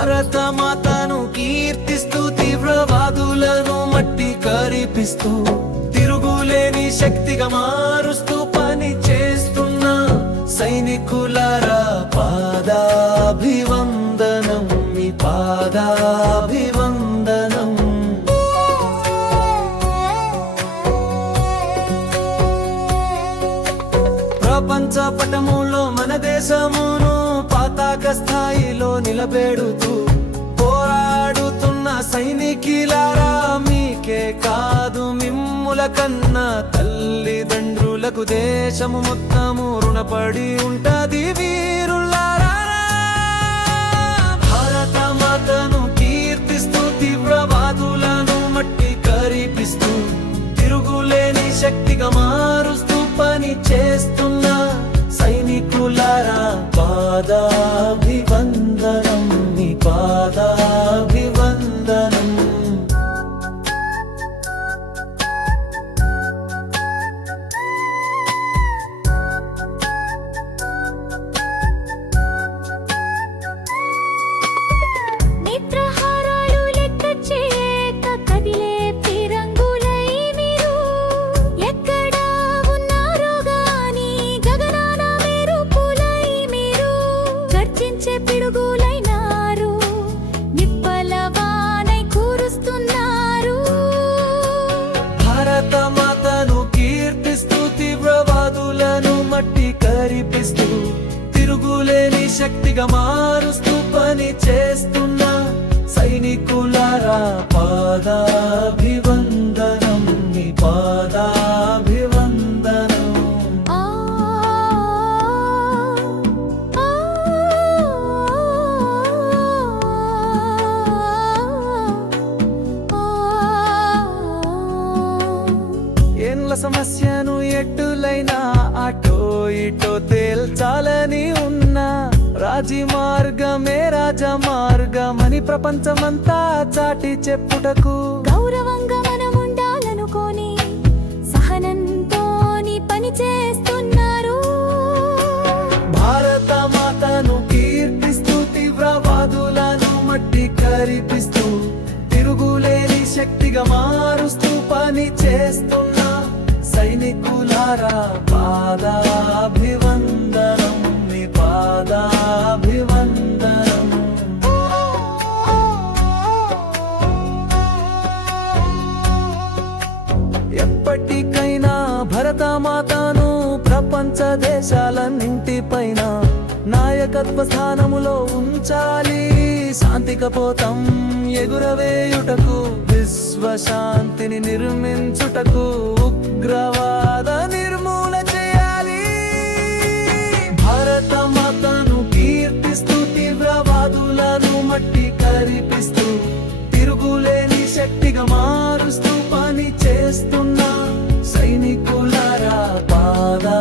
మాతను కీర్తిస్తూ తీవ్రవాదులను మట్టి కరిపిస్తూ తిరుగులేని శక్తిగా మారుస్తూ పని చేస్తున్న సైనికులారా పాదాభివందనం మీ పాదాభివందనం. ప్రపంచ పటములో మన దేశమును పతాక స్థాయిలో నిలబెడుతూ పోరాడుతున్న సైనికులారా మీకే కాదు మిమ్ముల కన్నా తల్లిదండ్రులకు దేశము మొత్తము రుణపడి ఉంటది వీరులారా. భారత మాతను కీర్తిస్తూ తీవ్రవాదులను మట్టి కరిపిస్తూ తిరుగులేని శక్తిగా మారుస్తూ పని చేస్తున్న సైనికులారా బాధ తీవ్రవాదులను మట్టి కరిపిస్తూ తిరుగులేని శక్తిగా మారుస్తూ పని చేస్తున్న సైనికులారా పాదాభివందనం పాదా ఏండ్ల సమస్యను ఎట్టులైనా అటో ఇటో తేల్చాలని ఉన్నా రాజీ మార్గమే రాజ మార్గమని ప్రపంచమంతా చాటి చెప్పుటకు. గౌరవంగా మనం ఉండాలనుకోని సహనంతోని పని చేస్తున్నారు. భారత మాతను కీర్తిస్తూ తీవ్రవాదులను మట్టి కరిపిస్తూ తిరుగులేని శక్తిగా మారుస్తూ పని చేస్తున్న సైనికులారా పాదాభివందనం మీ పాదాభివందనం. ఎప్పటికైనా భరతమాతను ప్రపంచ దేశాలన్నింటిపైన నాయకత్వ స్థానములో ఉంచాలి. శాంతికపోతం ఎగురవేయుటకు విశ్వశాంతిని నిర్మించుటకు ఉగ్రవాద నిర్మూల చేయాలి. భారత మాతను కీర్తిస్తూ తీవ్రవాదులను మట్టి కరిపిస్తూ తిరుగులేని శక్తిగా మారుస్తూ పని చేస్తున్న సైనికులారా పాదా